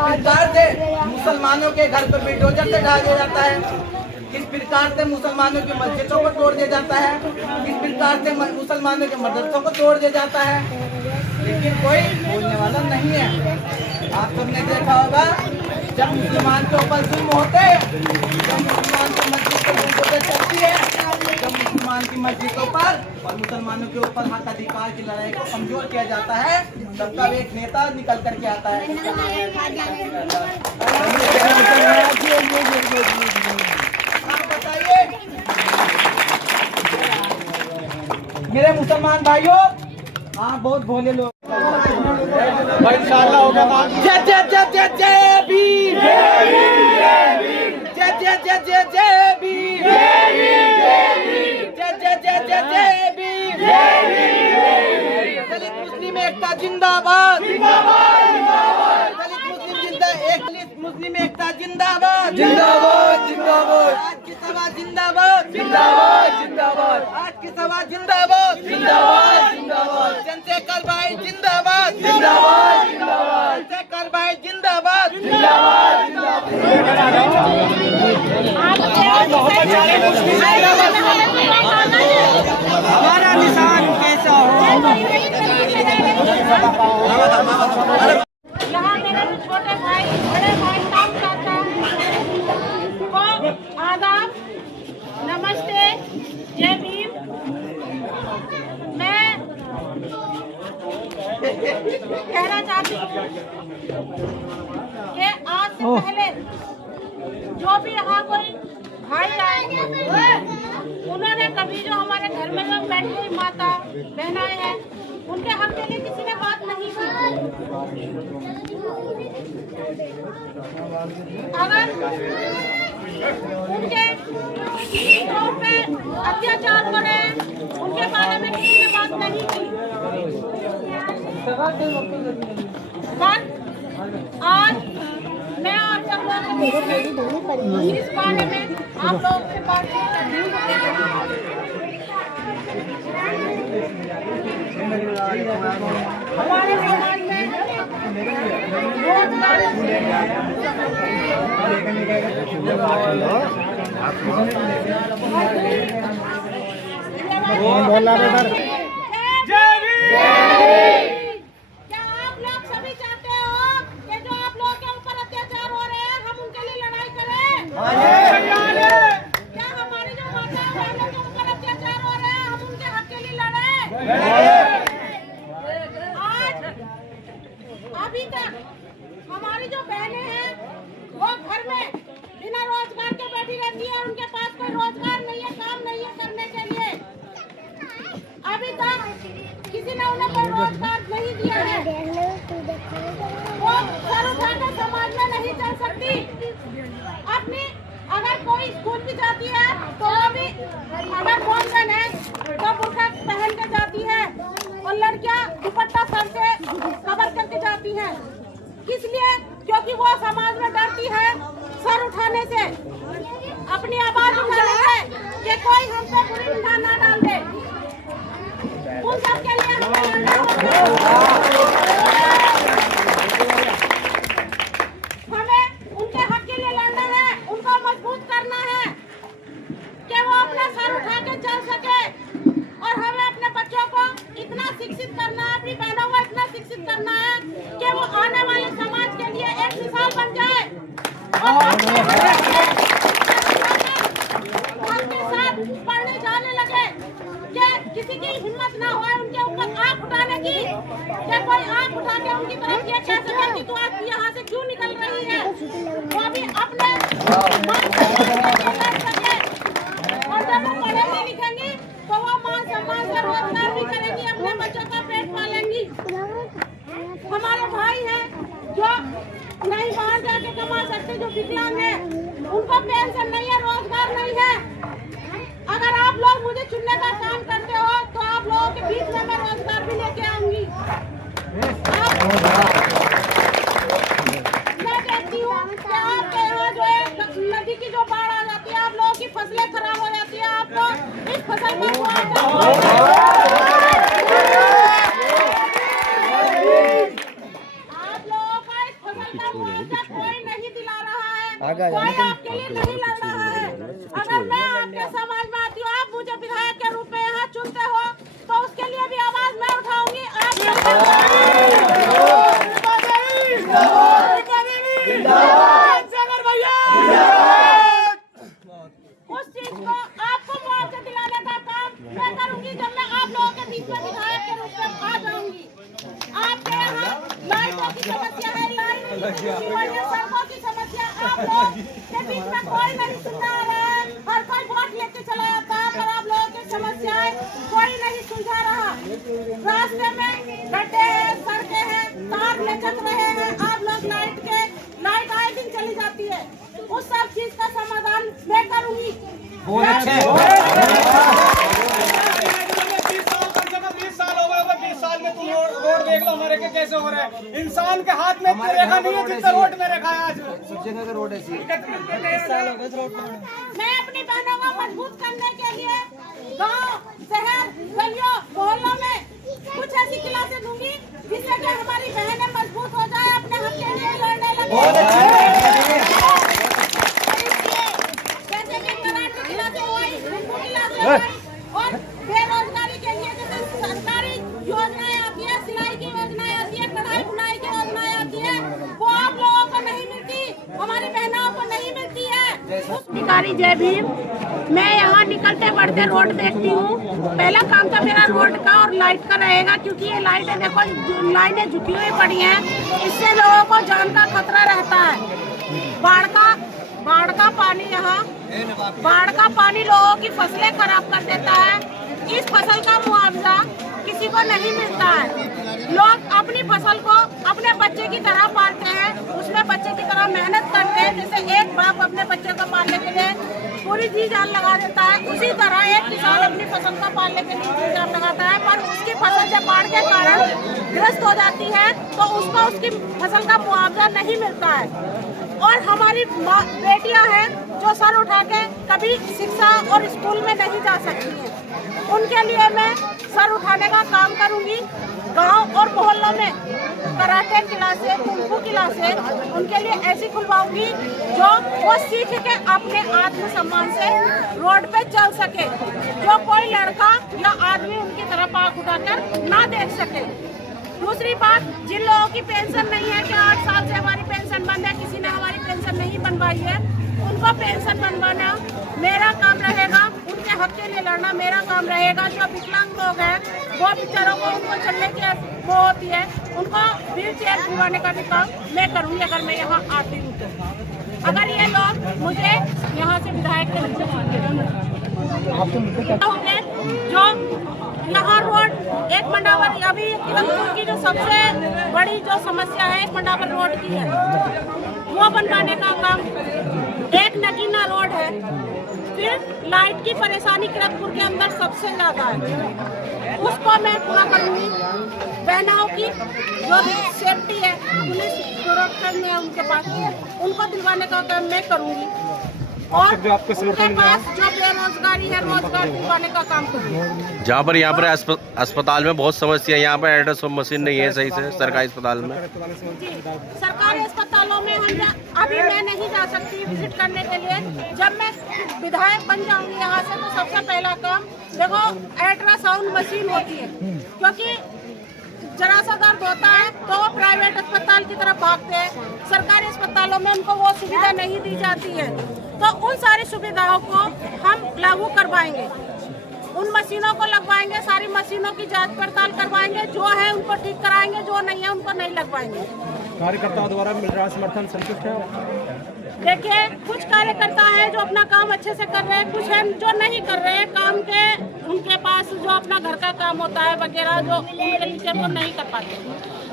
प्रकार से मुसलमानों के घर पर बिल्डोजर से ढा दिया जाता है, किस प्रकार से मुसलमानों की मस्जिदों को तोड़ दिया जाता है, किस प्रकार से मुसलमानों के मदरसों को तोड़ दिया जाता है, लेकिन कोई बोलने वाला नहीं है। आप सबने देखा होगा जब मुसलमान के ऊपर जुल्म होते, जब मुसलमान की मस्जिद पर बिल्डोजर चलती है, जब मुसलमान की मस्जिदों पर और मुसलमानों के ऊपर हक अधिकार की लड़ाई को कमजोर किया जाता है, तब तब एक नेता निकल करके आता है। आप बताइए मेरे मुसलमान भाइयों, हाँ बहुत भोले लोग इंशाअल्लाह होगा। जय जय जय जय जय भीम, जय जय जय जय जय भीम, जय जय जय जय जय भीम। दलित मुस्लिम एकता जिंदाबाद, दलित मुस्लिम एकता जिंदाबाद, जिंदाबाद जिंदाबाद। आज की सभा जिंदाबाद, जिंदाबाद जिंदाबाद। आज की सभा जिंदाबाद, जिंदाबाद जिंदाबाद। चंद्रशेखर भाई जिंदाबाद, जिंदाबाद जिंदाबाद। चंद्रशेखर भाई जिंदाबाद, जिंदाबाद जिंदाबाद। हमारा निशान कैसा हो? यहाँ मेरे छोटे भाई बड़े भाई काम करता को आदाब, नमस्ते, जय भीम। मैं कहना चाहती हूँ कि आज से पहले जो भी यहाँ कोई भाई आए, उन्होंने कभी जो हमारे घर में जो बैठी हुई माता बहनाएं हैं, उनके हक के लिए किसी ने बात नहीं की। अगर उनके पे अत्याचार हो रहे हैं, उनके बारे में किसी ने बात नहीं की। पर आज मैं आप सब लोगों को इस बारे में आप लोगों से बात करनी है। हमारे समाज में क्या आप लोग सभी चाहते हो कि जो आप लोगों के ऊपर अत्याचार हो रहे हैं, हम उनके लिए लड़ाई करें? क्या हमारी जो माता बहनों के ऊपर अत्याचार हो रहे हैं, हम उनके हक के लिए लड़ें? आज अभी तक हमारी जो बहनें हैं वो घर में बिना रोजगार के बैठी रहती है, उनके पास कोई रोजगार नहीं है, काम नहीं है करने के लिए। अभी तक किसी ने उन्हें कोई रोजगार नहीं दिया है। वो सर उठाकर समाज में नहीं चल सकती। अपनी अगर कोई स्कूल भी जाती है तो वो भी अगर मोमडन है तो बुर्का पहन के जाती है, और लड़कियां दुपट्टा सर से कवर करके जाती हैं। किस लिए? क्योंकि वो समाज में डरती है सर उठाने से, अपनी आवाज उठाने से, कि कोई हम पे बुरी निगाह ना डाल दे। उन सब के लिए हमें उनके हक के लिए लड़ना है, उनको मजबूत करना है कि वो अपना सर उठा के चल सके। और हमें अपने बच्चों को इतना शिक्षित करना है, अपनी बहनों को इतना शिक्षित करना है कि वो आने वाले समाज के लिए एक मिसाल बन जाए और अपने साथ पढ़ने जाने लगे, कि किसी की हिम्मत ना हो उनके ऊपर आंख उठाने की, कि कोई आंख उठा के उनकी तरफ ये कह सके कि तू आज यहाँ से क्यों निकल रही है। वो भी अपने मन से लड़ सके, और जब वो पढ़ेंगी लिखेंगी तो वो मान सम्मान से रोजगार भी करेंगी, अपने बच्चों का पेट पालेंगी। हमारे भाई हैं जो नहीं बाहर जाके कमा सकते, जो विकलांग है, उनको पेंशन नहीं है, रोजगार नहीं है। अगर आप लोग मुझे चुनने का काम करते हो तो आप लोगों के बीच में मैं रोजगार भी लेके आऊंगी। मैं कहती हूँ कि आपके यहाँ जो है नदी की जो बाढ़ आ जाती है, आप लोगों की फसलें खराब हो जाती है, आप लोग इस फसल में आप लोगों का इस फसल का मुआवजा कोई नहीं दिला रहा है, कोई आपके लिए नहीं लड़ रहा है। अगर मैं आपके समाज में आती हूँ, आप मुझे विधायक के रूप में यहाँ चुनते हो, तो उसके लिए भी आवाज मैं उठाऊंगी। उस चीज को आपको मुआवजा दिलाने का काम मैं करूंगी जब मैं आप लोगों के बीच में विधायक के रूप में आ जाऊंगी। आपके यहाँ लाइटों की समस्या है, सड़कों की समस्या, आप लोग के बीच में कोई नहीं सुनने आ रहा है। हर कोई वोट लेके चला जाता है, पर आप लोगों की समस्याएं कोई नहीं सुलझा रहा। रास्ते में गड्ढे हैं, सड़कें हैं, तार लचक रहे हैं, आप लोग लाइट आए दिन चली जाती है। उस सब चीज का समाधान मैं करूंगी। 20 साल हो गए, 20 साल में तुम रोड देख लो हमारे के कैसे हो रहे हैं। इंसान के हाथ में रेखा नहीं है जितना रोड में रेखा है आज। सब जगह का रोड है। मैं अपनी बहनों को मजबूत करने के लिए गांव, शहर, गलियों, मोहल्लों में कुछ ऐसी क्लासें दूंगी जिससे कि हमारी बहनें मजबूत हो जाए, अपने हक के लिए लड़ने लगे। जैसे कि कराटे क्लासें हुई, हिंदू क्लासें हुई, और बेरोजगारी के लिए जैसे सरकारी योजनाएं आती है, सिलाई की योजनाएं आती है, कढ़ाई बुनाई की योजनाएं आती है, वो आप लोगों को नहीं मिलती, हमारी बहनों को नहीं मिलती है। अधिकारी जय भीम। मैं यहाँ निकलते बढ़ते रोड देखती हूँ। पहला काम तो मेरा रोड का और लाइट का रहेगा, क्योंकि ये लाइटें देखो, लाइनें झुकी हुई पड़ी हैं, इससे लोगों को जान का खतरा रहता है। बाढ़ का पानी यहाँ, बाढ़ का पानी लोगों की फसलें खराब कर देता है। इस फसल का मुआवजा किसी को नहीं मिलता है। लोग अपनी फसल को अपने बच्चे की तरह पालते हैं, उसमें बच्चे की तरह मेहनत करते हैं। जैसे एक बाप अपने बच्चे को पालने के लिए पूरी जी जान लगा देता है, उसी तरह एक किसान अपनी फसल को पालने के लिए जी जान लगाता है। पर उसकी फसल जब बाढ़ के कारण ग्रस्त हो जाती है तो उसको उसकी फसल का मुआवजा नहीं मिलता है। और हमारी बेटियां हैं जो सर उठा के कभी शिक्षा और स्कूल में नहीं जा सकती हैं, उनके लिए मैं सर उठाने का काम करूंगी। गांव और मोहल्लों में कराटे क्लासें, कुंफू क्लासें उनके लिए ऐसी खुलवाऊंगी जो वो सीख के अपने आत्मसम्मान से रोड पे चल सके, जो कोई लड़का या आदमी उनकी तरफ आंख उठाकर ना देख सके। दूसरी बात, जिन लोगों की पेंशन नहीं है कि 8 साल से हमारी पेंशन बंद है, किसी ने हमारी पेंशन नहीं बनवाई है, उनको पेंशन बनवाना मेरा काम रहेगा। उनके हक के लिए लड़ना मेरा काम रहेगा। जो विकलांग लोग हैं वो बेचारों को, उनको चलने की वो होती है, उनको व्हील चेयर दिलवाने का भी काम मैं करूँगी अगर मैं यहाँ आती हूँ तो। अगर ये लोग मुझे यहाँ से विधायक के रूप में जो यहाँ रोड एक मंडावर, अभी किरंगपुर की जो सबसे बड़ी जो समस्या है एक मंडावर रोड की है, वो बनवाने का काम। एक नगीना रोड है, फिर लाइट की परेशानी किरंगपुर के अंदर सबसे ज्यादा है, उसको मैं पूरा करूँगी। बहनों की जो सेफ्टी है, पुलिस सुरक्षा में उनके पास, उनको दिलवाने का काम मैं करूँगी। और उनके पास जो बेरोजगारी है, रोजगार दिलवाने का काम करूँगी। जहाँ पर यहाँ पर अस्पताल में बहुत समस्या है, यहाँ पर अल्ट्रासाउंड मशीन नहीं है सही से सरकारी अस्पताल में। जी, सरकारी अस्पतालों में अभी मैं नहीं जा सकती विजिट करने के लिए। जब मैं विधायक बन जाऊंगी यहाँ से तो सबसे पहला काम देखो अल्ट्रासाउंड मशीन होती है, क्योंकि जरा सा दर्द होता है तो वो प्राइवेट अस्पताल की तरफ भागते हैं। सरकारी अस्पतालों में उनको वो सुविधा नहीं दी जाती है, तो उन सारी सुविधाओं को हम लागू करवाएंगे, उन मशीनों को लगवाएंगे, सारी मशीनों की जांच पड़ताल करवाएंगे, जो है उनको ठीक कराएंगे, जो नहीं है उनको नहीं लगवाएंगे। कार्यकर्ताओं द्वारा मिल रहा समर्थन संतुष्ट है? देखिए, कुछ कार्यकर्ता है जो अपना काम अच्छे से कर रहे हैं, कुछ है जो नहीं कर रहे हैं काम के, उनके पास जो अपना घर का काम होता है वगैरह जो उनके नीचे वो नहीं कर पाते,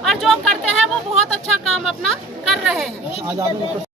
और जो करते हैं वो बहुत अच्छा काम अपना कर रहे हैं।